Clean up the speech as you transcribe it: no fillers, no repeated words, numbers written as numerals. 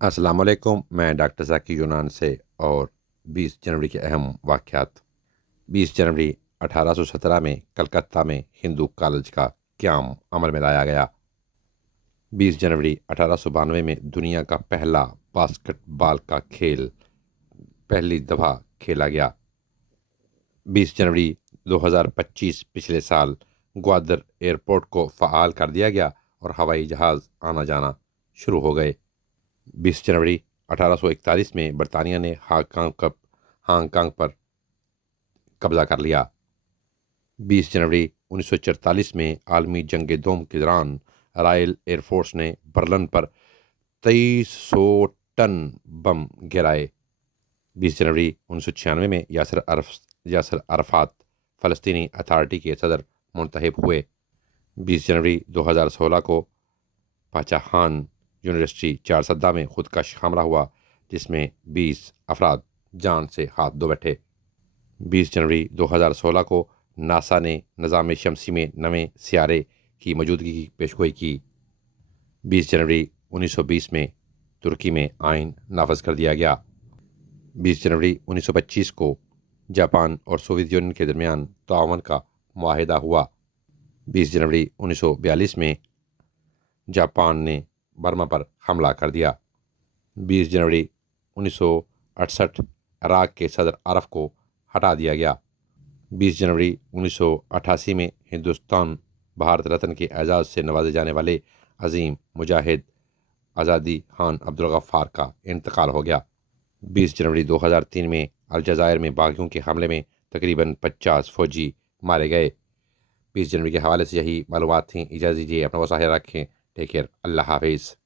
السلام علیکم، میں ڈاکٹر ذاکی یونان سے اور 20 جنوری کے اہم واقعات۔ 20 جنوری 1817 میں کلکتہ میں ہندو کالج کا قیام عمل میں لایا گیا۔ 20 جنوری 1892 میں دنیا کا پہلا باسکٹ بال کا کھیل پہلی دفعہ کھیلا گیا۔ 20 جنوری 2025 پچھلے سال گوادر ایئرپورٹ کو فعال کر دیا گیا اور ہوائی جہاز آنا جانا شروع ہو گئے۔ 20 جنوری 1841 میں برطانیہ نے ہانگ کانگ پر قبضہ کر لیا۔ 20 جنوری 1944 میں عالمی جنگ دوم کے دوران رائل ایئر فورس نے برلن پر 2300 ٹن بم گرائے۔ 20 جنوری 1996 میں یاسر عرفات فلسطینی اتھارٹی کے صدر منتخب ہوئے۔ 20 جنوری 2016 کو پاچاخان یونیورسٹی چارسدہ میں خودکش حملہ ہوا، جس میں 20 افراد جان سے ہاتھ دھو بیٹھے۔ 20 جنوری 2016 کو ناسا نے نظام شمسی میں نویں سیارے کی موجودگی کی پیشگوئی کی۔ 20 جنوری 1920 میں ترکی میں آئین نافذ کر دیا گیا۔ 20 جنوری 1925 کو جاپان اور سوویت یونین کے درمیان تعاون کا معاہدہ ہوا۔ 20 جنوری 1942 میں جاپان نے برما پر حملہ کر دیا۔ 20 جنوری 1968 عراق کے صدر عرف کو ہٹا دیا گیا۔ 20 جنوری 1988 میں ہندوستان بھارت رتن کے اعزاز سے نوازے جانے والے عظیم مجاہد آزادی خان عبدالغفار کا انتقال ہو گیا۔ 20 جنوری 2003 میں الجزائر میں باغیوں کے حملے میں تقریباً 50 فوجی مارے گئے۔ 20 جنوری کے حوالے سے یہی معلومات تھیں۔ اجازت دیجیے، اپنا وہ ساحل رکھیں۔ ٹیک کیئر، اللہ حافظ۔